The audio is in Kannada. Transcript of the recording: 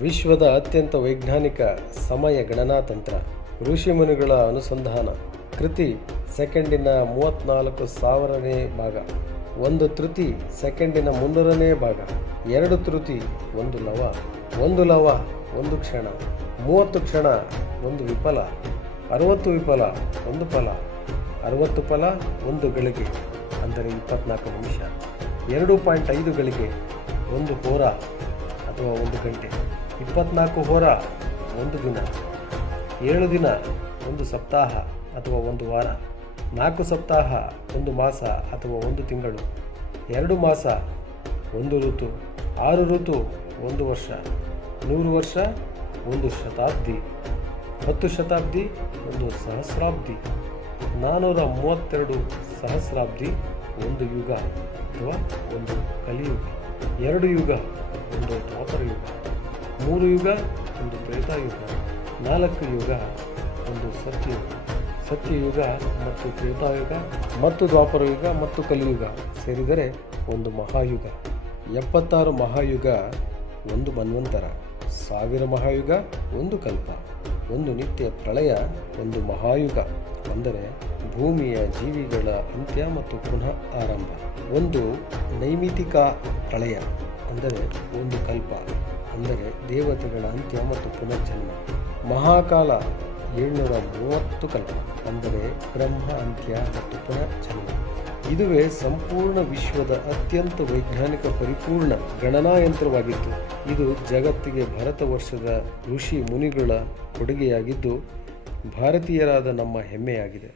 ವಿಶ್ವದ ಅತ್ಯಂತ ವೈಜ್ಞಾನಿಕ ಸಮಯ ಗಣನಾ ತಂತ್ರ. ಋಷಿಮುನಿಗಳ ಅನುಸಂಧಾನ. ಕೃತಿ ಸೆಕೆಂಡಿನ 34,000ನೇ ಭಾಗ. 1 ತೃತಿ ಸೆಕೆಂಡಿನ 300ನೇ ಭಾಗ. 2 ತೃತಿ 1 ಲವ. 1 ಲವ 1 ಕ್ಷಣ. 30 ಕ್ಷಣ 1 ವಿಫಲ. 60 ವಿಫಲ 1 ಫಲ. 60 ಫಲ 1 ಗಳಿಗೆ ಅಂದರೆ 24 ನಿಮಿಷ. 2.5 ಗಳಿಗೆ 1 ಹೋರ ಅಥವಾ 1 ಗಂಟೆ. 24 ಹೋರ 1 ದಿನ. 7 ದಿನ 1 ಸಪ್ತಾಹ ಅಥವಾ 1 ವಾರ. 4 ಸಪ್ತಾಹ 1 ಮಾಸ ಅಥವಾ 1 ತಿಂಗಳು. 2 ಮಾಸ 1 ಋತು. 6 ಋತು 1 ವರ್ಷ. 100 ವರ್ಷ 1 ಶತಾಬ್ದಿ. 10 ಶತಾಬ್ದಿ 1 ಸಹಸ್ರಾಬ್ದಿ. 432 ಸಹಸ್ರಾಬ್ದಿ 1 ಯುಗ ಅಥವಾ 1 ಕಲಿಯುಗ. 2 ಯುಗ 1 ದ್ವಾಪರ ಯುಗ. 3 ಯುಗ 1 ತ್ರೇತಾಯುಗ. 4 ಯುಗ 1 ಸತ್ಯಯುಗ. ಸತ್ಯಯುಗ ಮತ್ತು ತ್ರೇತಾಯುಗ ಮತ್ತು ದ್ವಾಪರ ಯುಗ ಮತ್ತು ಕಲಿಯುಗ ಸೇರಿದರೆ 1 ಮಹಾಯುಗ. 76 ಮಹಾಯುಗ 1 ಮನ್ವಂತರ. 1000 ಮಹಾಯುಗ 1 ಕಲ್ಪ. 1 ನಿತ್ಯ ಪ್ರಳಯ 1 ಮಹಾಯುಗ ಅಂದರೆ ಭೂಮಿಯ ಜೀವಿಗಳ ಅಂತ್ಯ ಮತ್ತು ಪುನಃ ಆರಂಭ. 1 ನೈಮಿತಿಕ ಪ್ರಳಯ ಅಂದರೆ 1 ಕಲ್ಪ ಅಂದರೆ ದೇವತೆಗಳ ಅಂತ್ಯ ಮತ್ತು ಪುನರ್ಜನ್ಮ. ಮಹಾಕಾಲ 730 ಕಲ್ಪ ಅಂದರೆ ಬ್ರಹ್ಮ ಅಂತ್ಯ ಮತ್ತು ಪುನರ್ಜನ್ಮ. ಇದುವೇ ಸಂಪೂರ್ಣ ವಿಶ್ವದ ಅತ್ಯಂತ ವೈಜ್ಞಾನಿಕ ಪರಿಪೂರ್ಣ ಗಣನಾಯಂತ್ರವಾಗಿತ್ತು. ಇದು ಜಗತ್ತಿಗೆ ಭರತ ವರ್ಷದ ಋಷಿ ಮುನಿಗಳ ಕೊಡುಗೆಯಾಗಿದ್ದು ಭಾರತೀಯರಾದ ನಮ್ಮ ಹೆಮ್ಮೆಯಾಗಿದೆ.